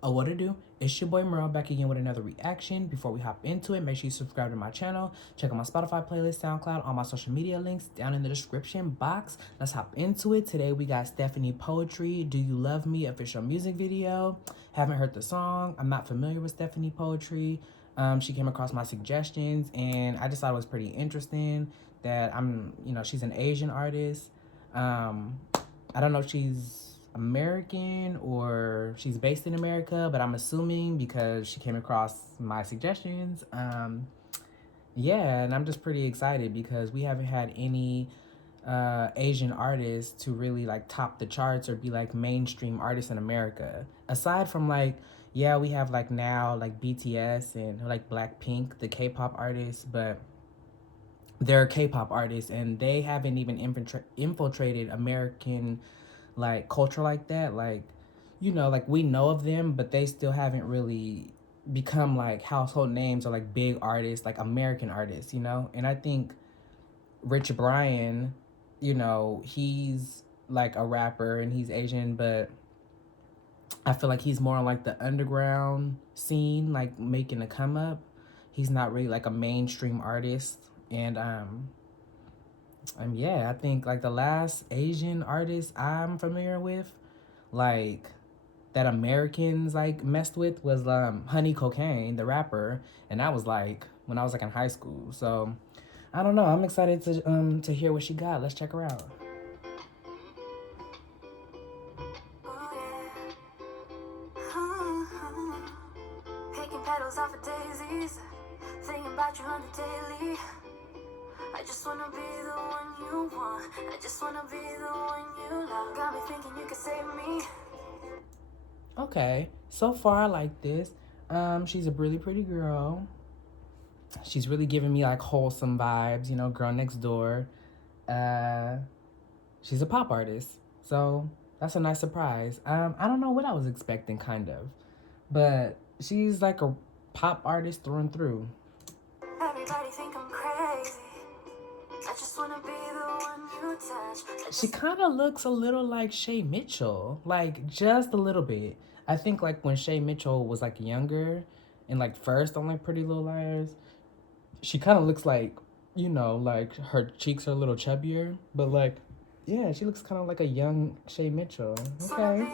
Oh, what to do? It's your boy Merle back again with another reaction. Before we hop into it, make sure you subscribe to my channel. Check out my Spotify playlist, SoundCloud, all my social media links down in the description box. Let's hop into it. Today we got Stephanie Poetri, Do You Love Me official music video. Haven't heard the song. I'm not familiar with Stephanie Poetri. She came across my suggestions and I just thought it was pretty interesting that she's an Asian artist. I don't know if she's American or she's based in America, but I'm assuming because she came across my suggestions. Yeah, and I'm just pretty excited because we haven't had any Asian artists to really like top the charts or be like mainstream artists in America. Aside from like, yeah, we have like now like BTS and like Blackpink, the K-pop artists, but they're K-pop artists and they haven't even infiltrated American like culture like that. Like, like we know of them, but they still haven't really become like household names or like big artists, like American artists. And I think Rich Brian, he's like a rapper and he's Asian, but I feel like he's more on like the underground scene, like making a come up. He's not really like a mainstream artist. And yeah, I think like the last Asian artist I'm familiar with, like that Americans like messed with was Honey Cocaine, the rapper, and that was like when I was like in high school. So I don't know. I'm excited to hear what she got. Let's check her out. Picking petals off of daisies, thinking about you on the daily. I just wanna be the one you want. I just wanna be the one you love. Got me thinking you could save me. Okay, so far I like this. She's a really pretty girl. She's really giving me like wholesome vibes, girl next door. She's a pop artist, so that's a nice surprise. I don't know what I was expecting, kind of, but she's like a pop artist through and through. Everybody think I'm crazy. I just wanna be the one you touch. She kind of looks a little like Shay Mitchell, like just a little bit. I think like when Shay Mitchell was like younger and like first on like Pretty Little Liars, she kind of looks like, like her cheeks are a little chubbier, but like, yeah, she looks kind of like a young Shay Mitchell. Okay.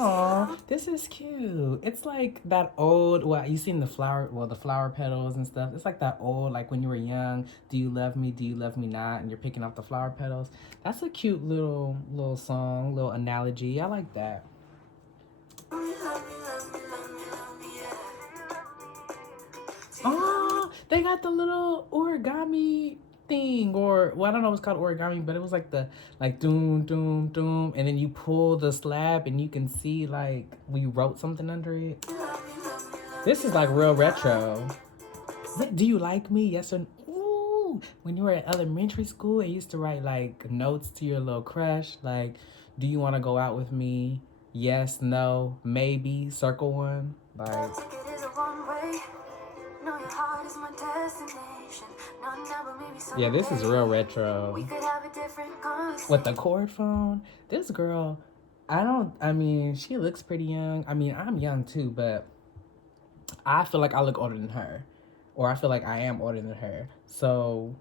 Aw, this is cute. It's like that old, well, you seen the flower petals and stuff. It's like that old, like when you were young, do you love me, do you love me not? And you're picking up the flower petals. That's a cute little song, little analogy. I like that. Oh, they got the little origami thing, or well, I don't know what's called origami, but it was like the like doom doom doom, and then you pull the slab and you can see like we wrote something under it. This is like real retro. Do you like me? Yes or no? Ooh, when you were at elementary school and you used to write like notes to your little crush, like, do you want to go out with me? Yes, no, maybe, circle one. Like, yeah, this is real retro. With the cord phone, this girl, I mean, she looks pretty young. I mean, I'm young too, but I feel like I look older than her. Or I feel like I am older than her. So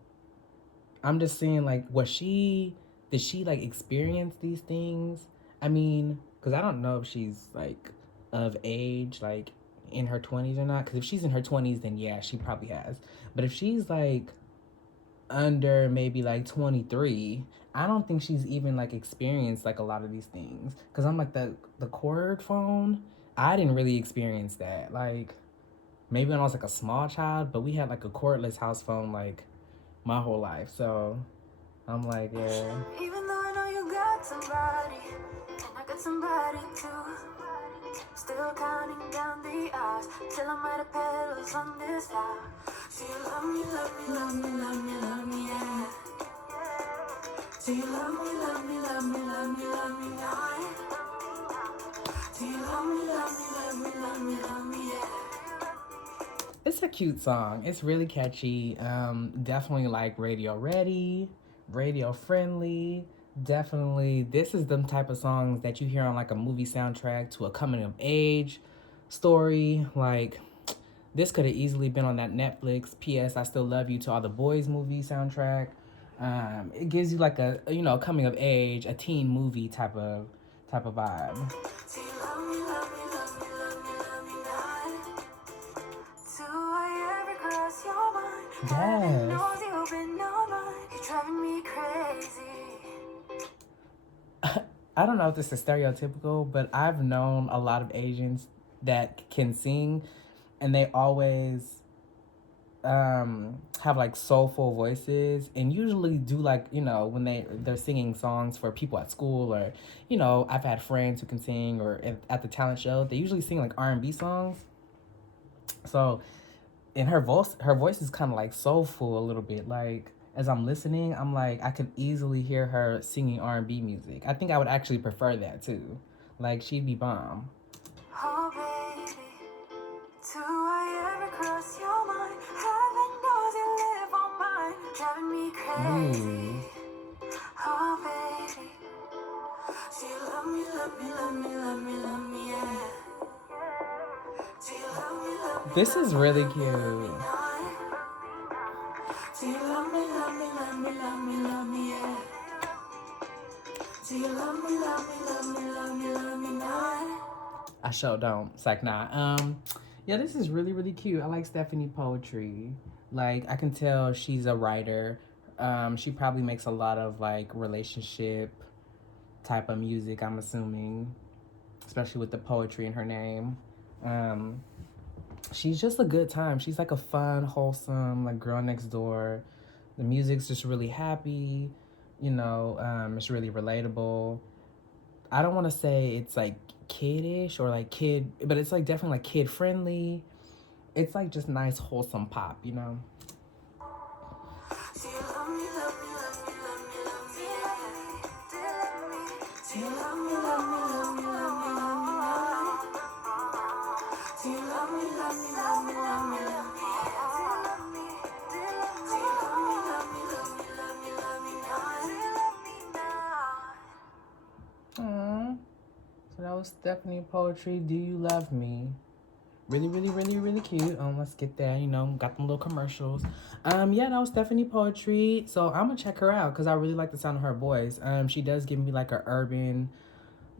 I'm just saying, like, did she like experience these things? I mean, because I don't know if she's like of age, like in her 20s or not. Because if she's in her 20s, then yeah, she probably has. But if she's like under maybe like 23, I don't think she's even like experienced like a lot of these things. Because I'm like the cord phone, I didn't really experience that. Like, maybe when I was like a small child, but we had like a cordless house phone like my whole life. So I'm like, yeah. Even though I know you got somebody, and I got somebody too. Still counting down the hours till I'm out of petals on this flower. Do you love me, love me, love me, love me, love me, yeah? Do you love me, love me, love me, love me, love me, yeah? Do you love me, love me, love me, love me, love me, yeah? It's a cute song. It's really catchy. Definitely like radio ready, radio friendly. Definitely, this is the type of songs that you hear on like a movie soundtrack to a coming of age story. Like this could have easily been on that Netflix P.S. I Still Love You to All the Boys movie soundtrack. It gives you like a coming of age, a teen movie type of vibe. Yes. I don't know if this is stereotypical, but I've known a lot of Asians that can sing, and they always have like soulful voices, and usually do like when they're singing songs for people at school, or I've had friends who can sing, or at the talent show they usually sing like R&B songs. So, and her voice is kind of like soulful a little bit. Like as I'm listening, I'm like I could easily hear her singing R&B music. I think I would actually prefer that too. Like she'd be bomb. Oh baby, do I ever cross your mind? Heaven knows you live on mine, driving me crazy. Oh baby, do you love me, love me, love me, love me, love me, yeah. Do you love me, love me? This is really cute. Do you love me, love me, love me, love me, love me, yeah. Do you love me, love me, love me, love me, love me not? I sure don't. It's like, nah. Yeah, this is really, really cute. I like Stephanie Poetri. Like, I can tell she's a writer. She probably makes a lot of, like, relationship type of music, I'm assuming. Especially with the poetry in her name. She's just a good time. She's, like, a fun, wholesome, like, girl next door. The music's just really happy. It's really relatable. I don't want to say it's, like, kiddish or like kid, but it's like definitely like kid friendly. It's like just nice wholesome pop. Do you love me, love me, love me, love me, love me, yeah. Do you love me, love me, love me, love me, love me, yeah. Do you love me, love me, love me, love me, love me, yeah. Do you love me, love me, love me, love me, love me, now? Aww. So that was Stephanie Poetri, Do You Love Me? Really, really, really, really cute. Let's get there, got them little commercials. Yeah, that was Stephanie Poetri. So I'm gonna check her out because I really like the sound of her voice. She does give me like a urban,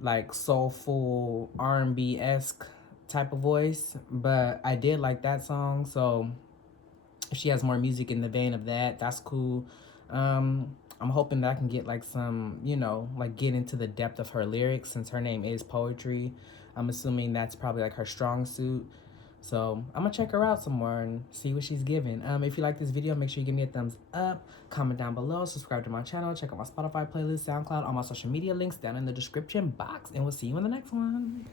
like soulful R&B-esque type of voice. But I did like that song, so if she has more music in the vein of that, that's cool. I'm hoping that I can get like some, like get into the depth of her lyrics since her name is Poetri. I'm assuming that's probably like her strong suit. So I'm gonna check her out some more and see what she's giving. If you like this video, make sure you give me a thumbs up, comment down below, subscribe to my channel, check out my Spotify playlist, SoundCloud, all my social media links down in the description box, and we'll see you in the next one.